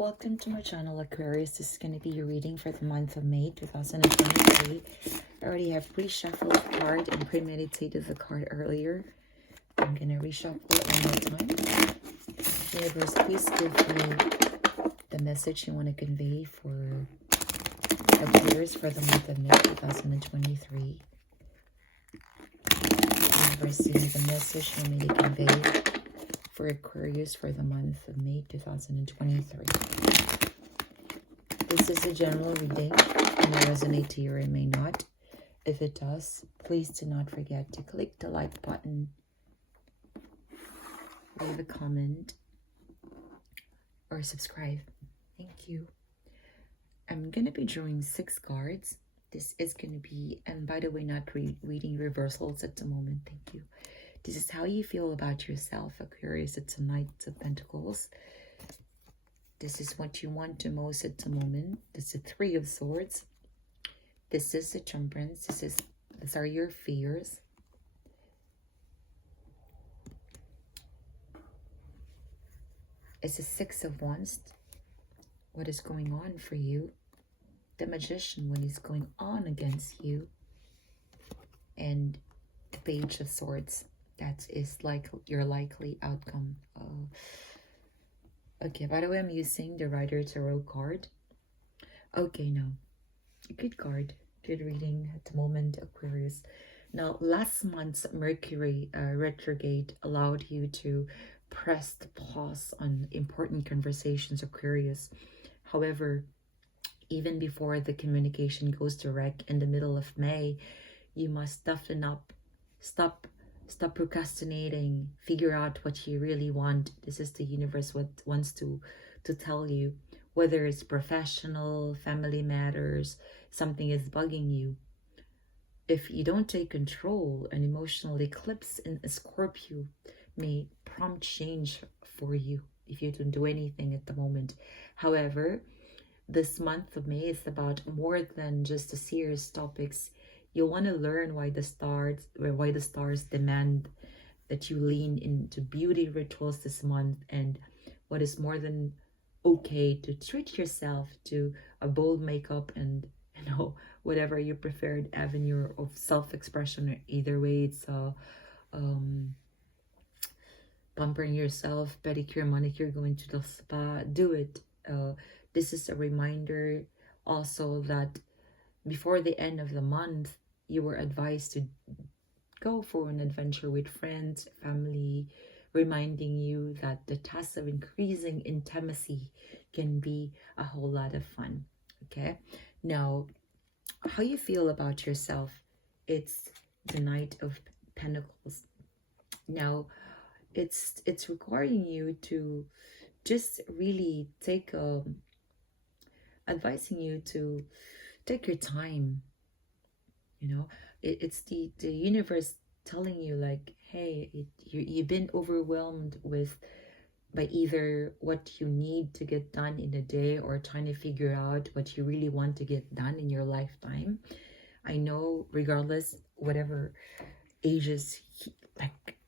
Welcome to my channel, Aquarius. This is going to be your reading for the month of May 2023. I already have pre-shuffled the card and premeditated the card earlier. I'm going to reshuffle it one more time. Universe, please give me the message you want to convey for Aquarius for the month of May 2023. Universe, give me the message you want me to convey for Aquarius for the month of May 2023. This is a general reading. It may resonate to you or it may not. If it does, please do not forget to click the like button, leave a comment, or subscribe. Thank you. I'm going to be drawing 6 cards. This is going to be, and by the way, not reading reversals at the moment. Thank you. This is how you feel about yourself, Aquarius. It's a Knight of Pentacles. This is what you want the most at the moment. This is the 3 of Swords. This is the Temperance. These are your fears. It's the 6 of Wands. What is going on for you? The Magician, what is going on against you? And the Page of Swords. That is like your likely outcome. Okay, by the way, I'm using the Rider Tarot card. Okay, no. Good card. Good reading at the moment, Aquarius. Now, last month's Mercury retrograde allowed you to press the pause on important conversations, Aquarius. However, even before the communication goes to wreck in the middle of May, you must toughen up. Stop procrastinating. Figure out what you really want. This is the universe what wants to tell you. Whether it's professional, family matters, something is bugging you. If you don't take control, an emotional eclipse in a Scorpio may prompt change for you if you don't do anything at the moment. However, this month of May is about more than just the serious topics. You want to learn why the stars demand that you lean into beauty rituals this month, and what is more than okay to treat yourself to a bold makeup and whatever your preferred avenue of self-expression. Either way, it's pampering yourself, pedicure, manicure, going to the spa. Do it. This is a reminder also that before the end of the month, you were advised to go for an adventure with friends, family, reminding you that the task of increasing intimacy can be a whole lot of fun. Okay, now how you feel about yourself, it's the Knight of Pentacles. Now it's requiring you to just really take advising you to take your time. It's the universe telling you, like, hey, you've been overwhelmed by either what you need to get done in a day or trying to figure out what you really want to get done in your lifetime. I know, regardless, whatever ages, like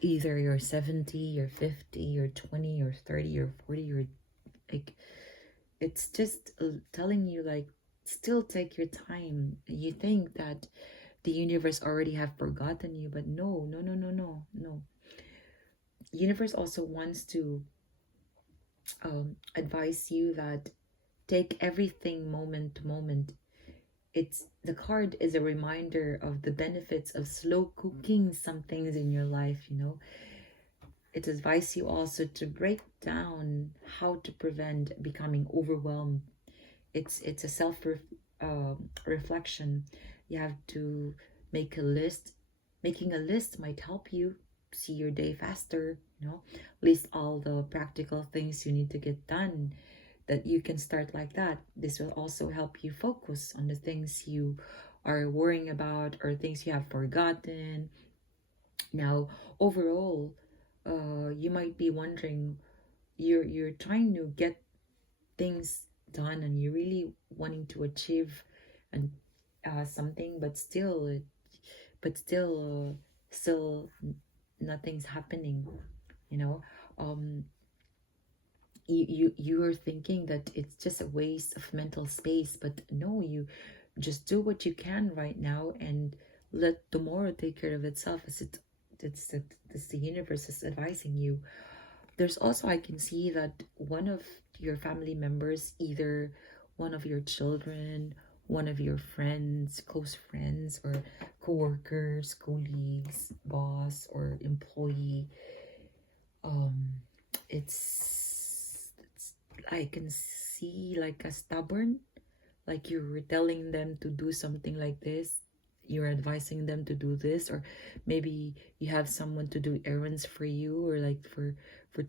either you're 70, you're 50, you're 20, you're 30, or 40, or like, it's just telling you, like, still take your time. You think that the universe already have forgotten you, but no. Universe also wants to advise you that take everything moment to moment. The card is a reminder of the benefits of slow cooking some things in your life. It advises you also to break down how to prevent becoming overwhelmed. It's a self reflection. You have to make a list. Making a list might help you see your day faster. List all the practical things you need to get done, that you can start like that. This will also help you focus on the things you are worrying about or things you have forgotten. Now, overall, you might be wondering, you're trying to get things done and you're really wanting to achieve and something, but still nothing's happening. you are thinking that it's just a waste of mental space, but no, you just do what you can right now and let tomorrow take care of itself, as it's the universe is advising you. There's also, I can see that one of your family members, either one of your children, one of your friends, close friends, or co-workers, colleagues, boss, or employee, um it's I can see like a stubborn, like you're telling them to do something like this, you're advising them to do this, or maybe you have someone to do errands for you, or like for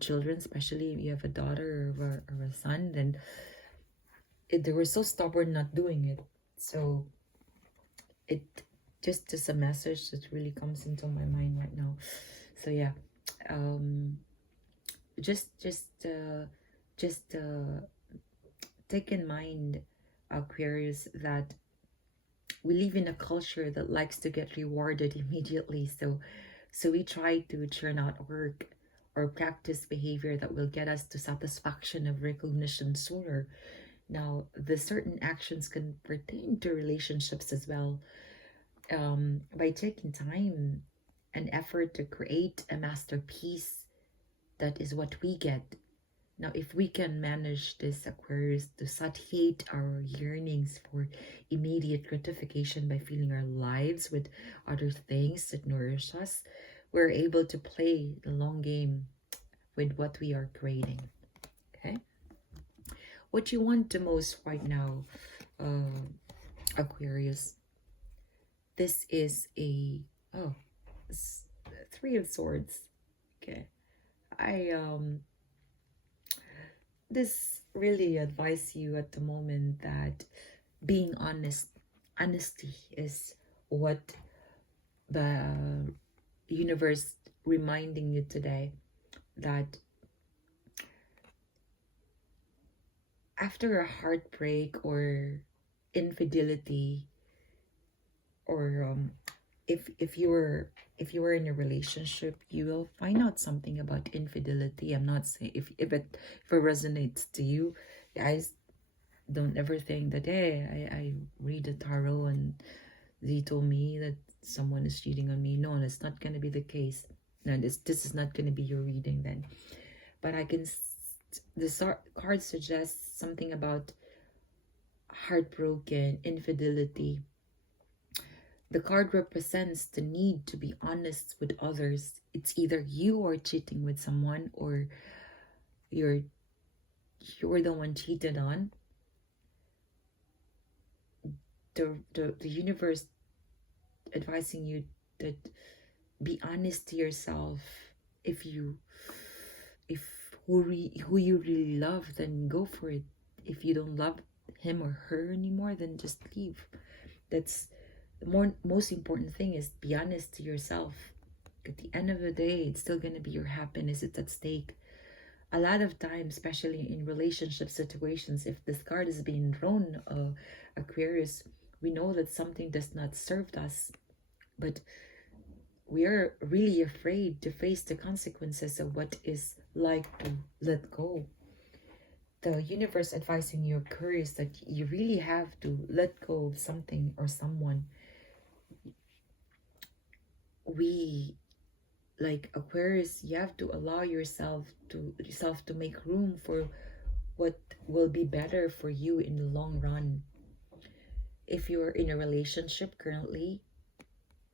children, especially if you have a daughter or a son, then they were so stubborn not doing it. So it just a message that really comes into my mind right now. So yeah, um just just uh just take in mind, Aquarius, that we live in a culture that likes to get rewarded immediately. So we try to churn out work or practice behavior that will get us to satisfaction of recognition sooner. Now, the certain actions can pertain to relationships as well. By taking time and effort to create a masterpiece, that is what we get. Now, if we can manage this, Aquarius, to satiate our yearnings for immediate gratification by filling our lives with other things that nourish us, we're able to play the long game with what we are creating. Okay? What you want the most right now, Aquarius, this is a, oh, Three of Swords. Okay. This really advise you at the moment that being honesty is what the universe reminding you today, that after a heartbreak or infidelity, or if you were in a relationship, you will find out something about infidelity. I'm not saying if it resonates to you, guys, don't ever think that, hey, I read the tarot and they told me that someone is cheating on me. No, that's not going to be the case. No, this is not going to be your reading then. But the card suggests something about heartbroken, infidelity. The card represents the need to be honest with others. It's either you are cheating with someone, or you're the one cheated on. The universe advising you that be honest to yourself. If who you really love, then go for it. If you don't love him or her anymore, then just leave. That's the most important thing, is be honest to yourself. At the end of the day, it's still going to be your happiness. It's at stake. A lot of times, especially in relationship situations, if this card is being drawn, Aquarius, we know that something does not serve us, but we are really afraid to face the consequences of what is like to let go. The universe advising you, Aquarius, that you really have to let go of something or someone. Like Aquarius, you have to allow yourself to make room for what will be better for you in the long run. If you're in a relationship currently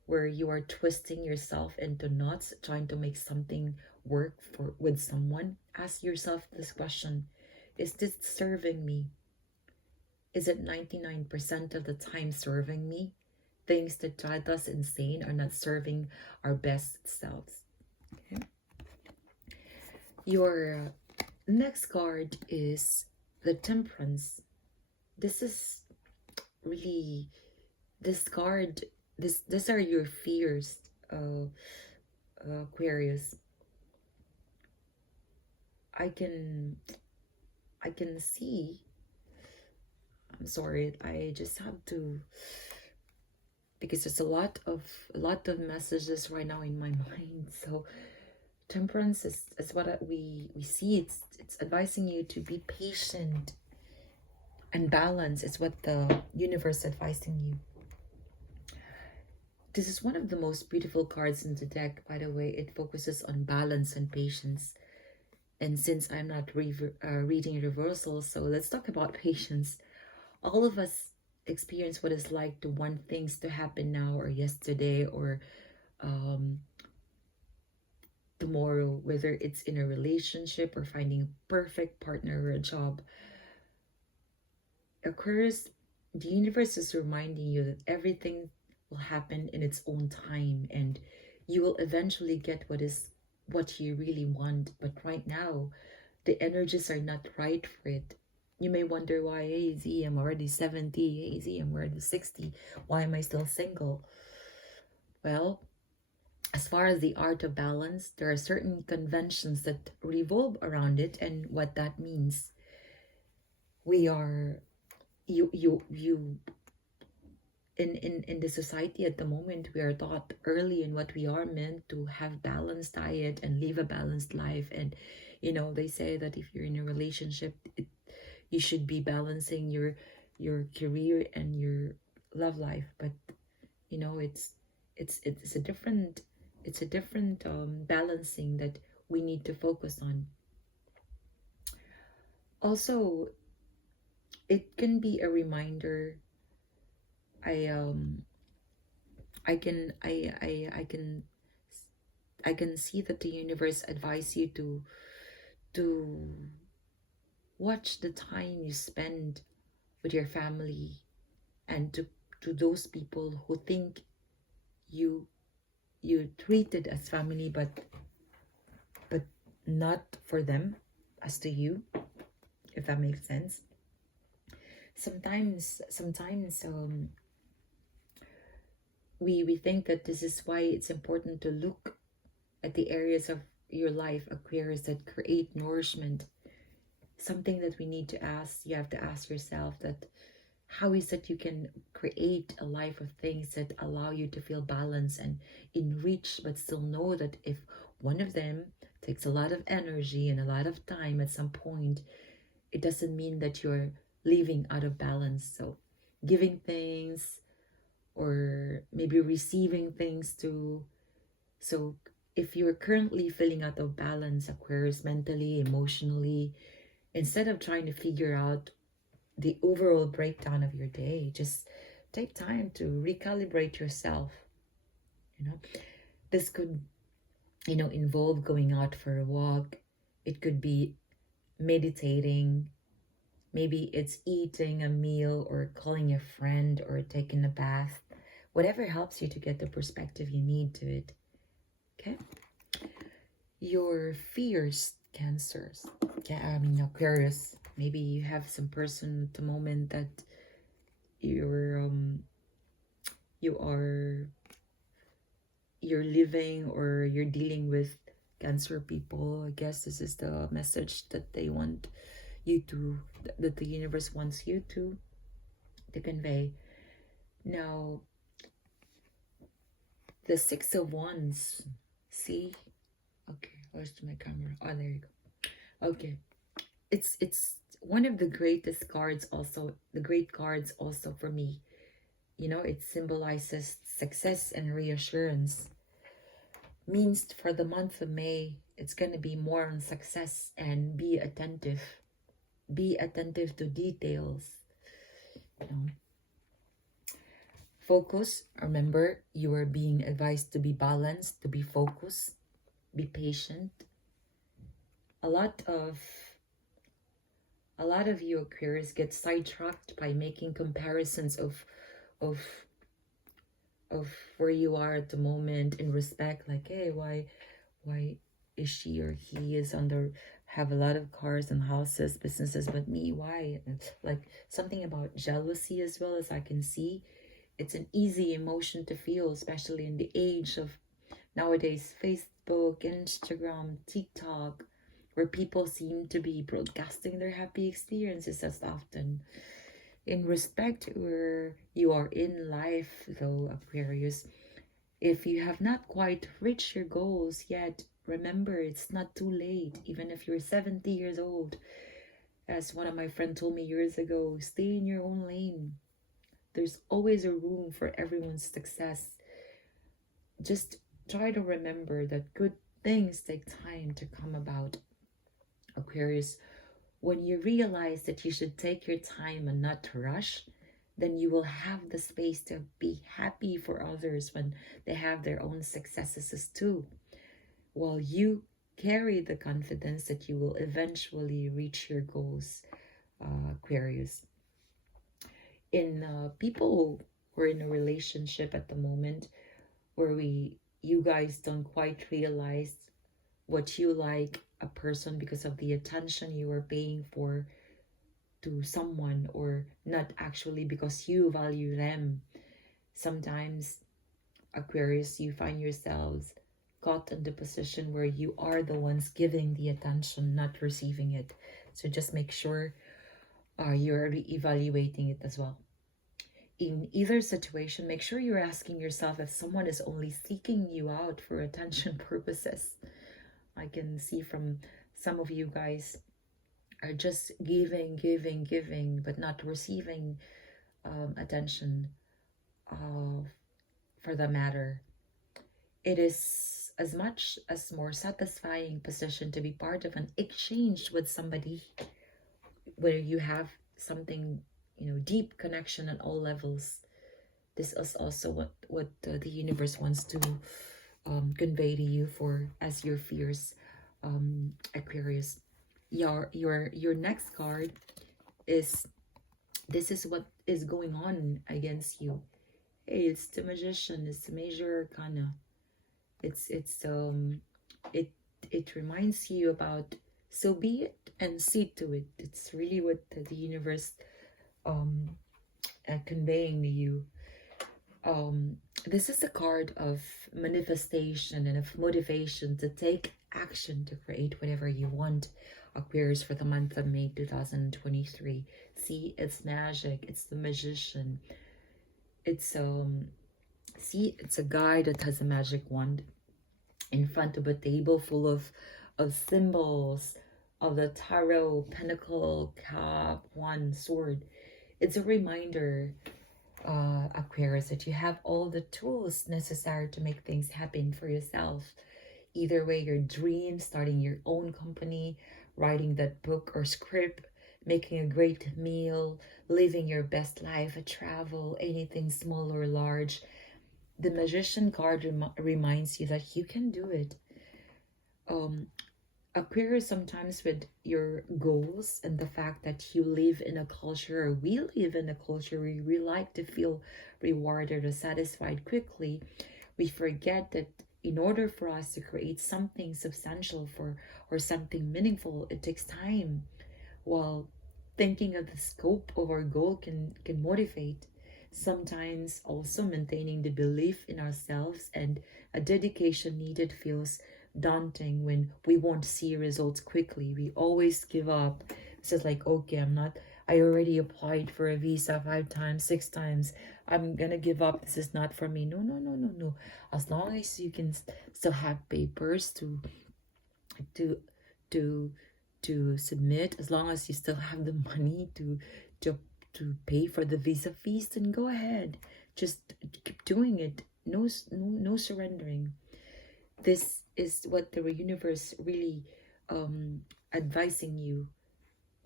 where you are twisting yourself into knots trying to make something work with someone, ask yourself this question: is this serving me? Is it 99% of the time serving me? Things that drive us insane are not serving our best selves. Okay. Your next card is the Temperance. This is really, this card, these are your fears, Aquarius. I can see, I'm sorry, I just have to, because there's a lot of messages right now in my mind. So Temperance is what we see. It's advising you to be patient and balance. It's what the universe advising you. This is one of the most beautiful cards in the deck, by the way. It focuses on balance and patience. And since I'm not reading reversals, so let's talk about patience. All of us experience what it's like to want things to happen now or yesterday or tomorrow, whether it's in a relationship or finding a perfect partner or a job. Aquarius, the universe is reminding you that everything will happen in its own time and you will eventually get what you really want. But right now, the energies are not right for it. You may wonder why, hey Z, I'm already 70, hey Z, I'm already 60. Why am I still single? Well, as far as the art of balance, there are certain conventions that revolve around it, and what that means. We are you in the society at the moment, we are taught early in what we are meant to have balanced diet and live a balanced life. And they say that if you're in a relationship, you should be balancing your career and your love life. But it's a different balancing that we need to focus on. Also, it can be a reminder. I can see that the universe advise you to watch the time you spend with your family, and to those people who think you treated as family, but not for them as to you, if that makes sense. Sometimes we think that this is why it's important to look at the areas of your life, Aquarius, that create nourishment. Something that we need to ask, you have to ask yourself, that how is that you can create a life of things that allow you to feel balanced and enriched, but still know that if one of them takes a lot of energy and a lot of time at some point, it doesn't mean that you're living out of balance. So giving things or maybe receiving things too. So if you're currently feeling out of balance, Aquarius, mentally, emotionally, instead of trying to figure out the overall breakdown of your day, just take time to recalibrate yourself. This could involve going out for a walk. It could be meditating. Maybe it's eating a meal or calling a friend or taking a bath. Whatever helps you to get the perspective you need to it. Okay? Your fears, Cancers. Aquarius. Maybe you have some person at the moment that you're living or you're dealing with Cancer people. I guess this is the message that they want you to, that the universe wants you to convey. Now, the Six of Wands. See? Okay, where's my camera? Oh, there you go. Okay. It's one of the greatest cards also, the great cards also for me. It symbolizes success and reassurance. Means for the month of May, it's going to be more on success and be attentive. Be attentive to details. Focus. Remember, you are being advised to be balanced, to be focused, be patient. A lot of you Aquarius get sidetracked by making comparisons of where you are at the moment in respect, like, hey, why is she or he is have a lot of cars and houses, businesses, but me, why? Like something about jealousy as well, as I can see. It's an easy emotion to feel, especially in the age of nowadays, Facebook, Instagram, TikTok, where people seem to be broadcasting their happy experiences as often. In respect where you are in life, though, Aquarius, if you have not quite reached your goals yet, remember, it's not too late. Even if you're 70 years old, as one of my friends told me years ago, stay in your own lane. There's always a room for everyone's success. Just try to remember that good things take time to come about. Aquarius, when you realize that you should take your time and not to rush, then you will have the space to be happy for others when they have their own successes too, while you carry the confidence that you will eventually reach your goals, Aquarius. In people who are in a relationship at the moment where you guys don't quite realize what you like a person because of the attention you are paying for to someone, or not actually because you value them. Sometimes, Aquarius, you find yourselves caught in the position where you are the ones giving the attention, not receiving it. So just make sure you're evaluating it as well. In either situation, make sure you're asking yourself if someone is only seeking you out for attention purposes. I can see from some of you guys are just giving, but not receiving attention for the matter. It is as much as more satisfying position to be part of an exchange with somebody where you have something, deep connection on all levels. This is also what the universe wants to convey to you for as your fears, Aquarius. Your next card is, this is what is going on against you. Hey, it's the Magician. It's the Major Arcana. It reminds you about, so be it and see to it. It's really what the universe conveying to you. This is a card of manifestation and of motivation to take action to create whatever you want, Aquarius, for the month of May 2023. See, it's magic. It's the Magician. It's it's a guy that has a magic wand in front of a table full of symbols of the tarot, pentacle, cup, wand, sword. It's a reminder, Aquarius, that you have all the tools necessary to make things happen for yourself. Either way, your dream, starting your own company, writing that book or script, making a great meal, living your best life, a travel, anything small or large. The Magician card reminds you that you can do it. Aquarius, sometimes with your goals and the fact that you live in a culture, or we live in a culture where we like to feel rewarded or satisfied quickly, we forget that in order for us to create something substantial or something meaningful, it takes time. While thinking of the scope of our goal can motivate, sometimes also maintaining the belief in ourselves and a dedication needed feels daunting when we won't see results quickly. We always give up. It's just like, okay, I already applied for a visa 5 times, 6 times. I'm gonna give up. This is not for me. No. As long as you can still have papers to submit, as long as you still have the money to pay for the visa fees, then go ahead. Just keep doing it. No surrendering. This is what the universe really advising you.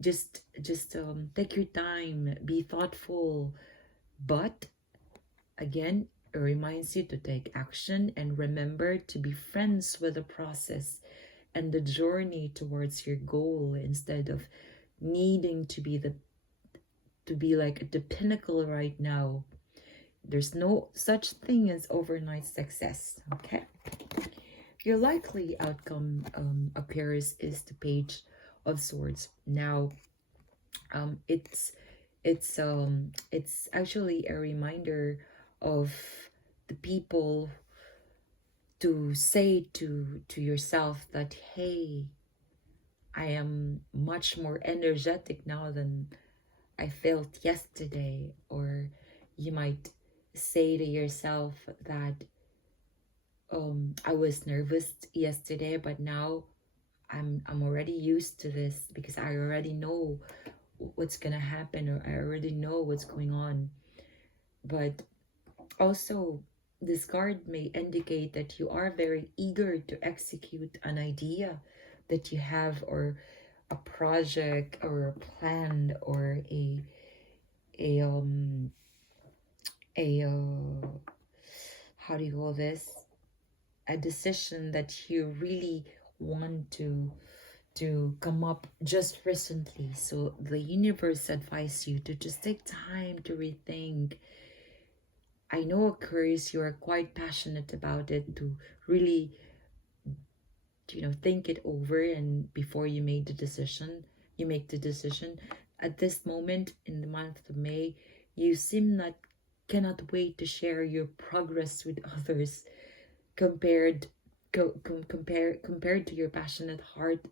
Just take your time, be thoughtful, but again, it reminds you to take action and remember to be friends with the process and the journey towards your goal, instead of needing to be like at the pinnacle right now. There's no such thing as overnight success. Okay, your likely outcome, Aquarius, is the Page of Swords. Now, it's actually a reminder of the people to say to yourself that, hey, I am much more energetic now than I felt yesterday. Or you might say to yourself that, I was nervous yesterday, but now I'm already used to this because I already know what's gonna happen, or I already know what's going on. But also, this card may indicate that you are very eager to execute an idea that you have, or a project, or a plan, or a a how do you call this, a decision that you really want to come up just recently. So the universe advised you to just take time to rethink. I know, Aquarius, you are quite passionate about it, to really, think it over, and before you make the decision, at this moment in the month of May, you seem like cannot wait to share your progress with others. Compared to your passionate heart,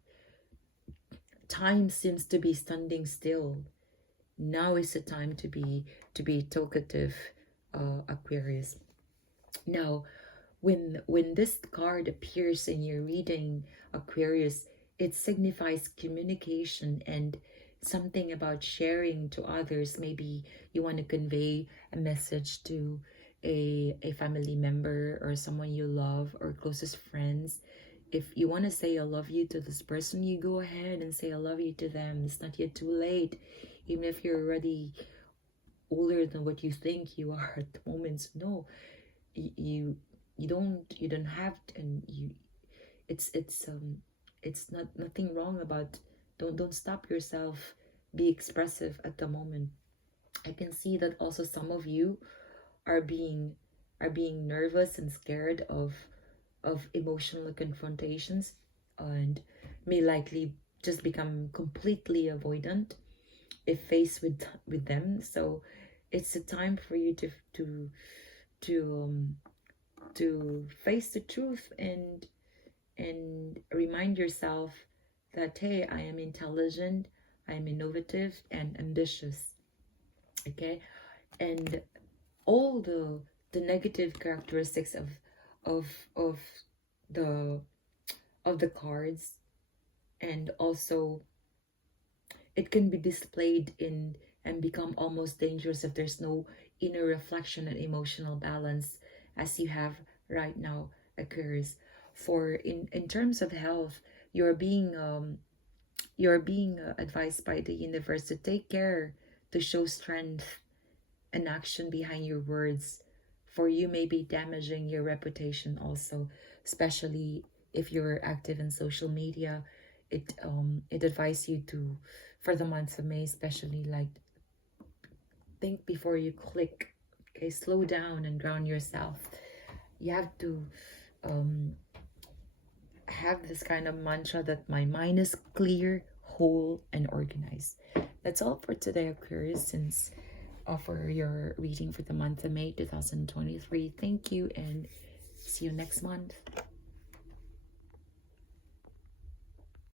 time seems to be standing still. Now is the time to be talkative, Aquarius. Now, when this card appears in your reading, Aquarius, it signifies communication and something about sharing to others. Maybe you want to convey a message to a family member, or someone you love, or closest friends. If you want to say I love you to this person, you go ahead and say I love you to them. It's not yet too late, even if you're already older than what you think you are at the moment. No, you don't have to, and it's not nothing wrong about, don't stop yourself, be expressive at the moment. I can see that also some of you are being nervous and scared of emotional confrontations, and may likely just become completely avoidant if faced with them. So it's a time for you to to face the truth, and remind yourself that, hey, I am intelligent, I am innovative and ambitious. Okay, and all the negative characteristics of of the the cards, and also it can be displayed in and become almost dangerous if there's no inner reflection and emotional balance, as you have right now, occurs. For in terms of health, you're being advised by the universe to take care, to show strength and action behind your words, for you may be damaging your reputation also, especially if you're active in social media. It advises you to, for the month of May especially, like, think before you click. Okay, slow down and ground yourself. You have to have this kind of mantra that my mind is clear, whole, and organized. That's all for today, Aquarius, since for your reading for the month of May 2023. Thank you, and see you next month.